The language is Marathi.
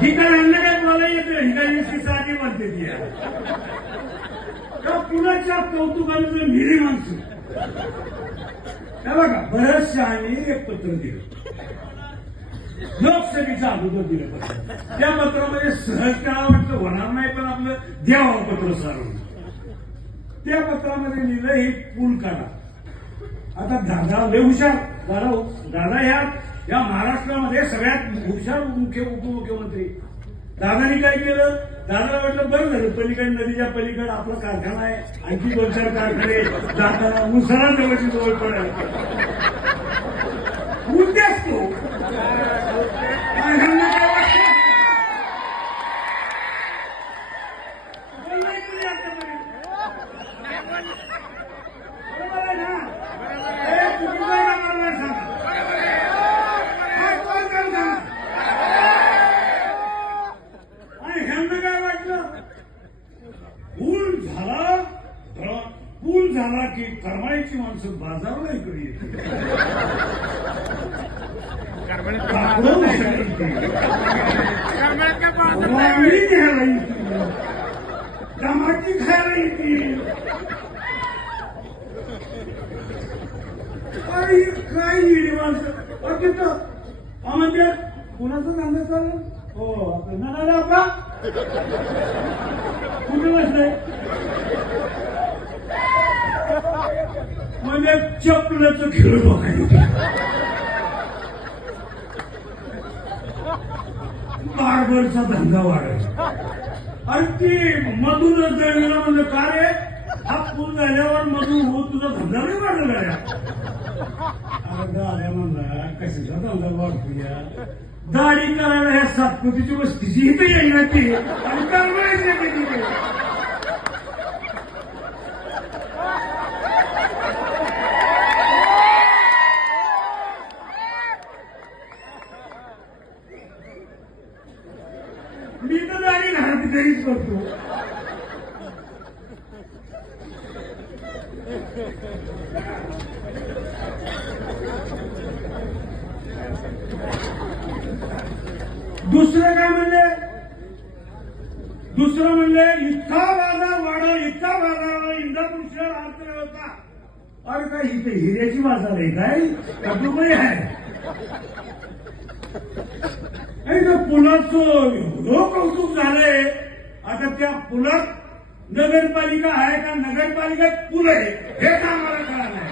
ही काय आणलं काय मला येतं ही काय इसकी साधी म्हणते ती पुण्याच्या कौतुकाने मिरी माणसं बघा बऱ्याचशा आम्ही एक पत्र दिलं लोकसभेचं अगोदर दिलं पत्र त्या पत्रामध्ये सहज करावं वाटतं होणार नाही पण आपलं द्यावं पत्र सारून त्या पत्रामध्ये लिहिलं हे पूल काढा आता दादा लय हुशार दादा या महाराष्ट्रामध्ये सगळ्यात हुशार उपमुख्यमंत्री दादानी काय केलं दादा म्हटलं बरं झालं पलीकडे नदीच्या पलीकडे आपला कारखाना आहे आणखी 2-4 कारखाने जाताना मुसळा जवळची जवळ पडायला उद्देश तो पूल झाला की करमाळीची माणसं बाजारला इकडे येते घ्यायला येतील टमाटी खायला येतील काय येईल माणसं तिथं म्हणजे कुणाचा धंदा चालला हो आपला ना आपला कुठे बसलाय म्हणजे चपलाचं खेळ बघायला बार्बरचा धंदा वाढायचा आणि ती मधूनच गेला म्हणलं का रे हा पूल झाल्यावर मधून हो तुझा धंदा नाही वाढला आल्या म्हणला कशाचा धंदा वाढतोया दाढी करायला ह्या सातपुतीची वस्तीची इथं येईना ती आणि करमायची तिथे मी तर दाढी घरात घरीच करतो दुसरं काय म्हणले इतका बाजार वाढव इतका बाजार इंदापूर शहर अर्थव्यवस्था अरे काय इथे हिऱ्याची बाजार आहे काय का दुबई आहे पुलाचं एवढं कौतुक झालंय आता त्या पुलात नगरपालिका आहे का नगरपालिकेत पूल आहे हे आम्हाला कळलं नाही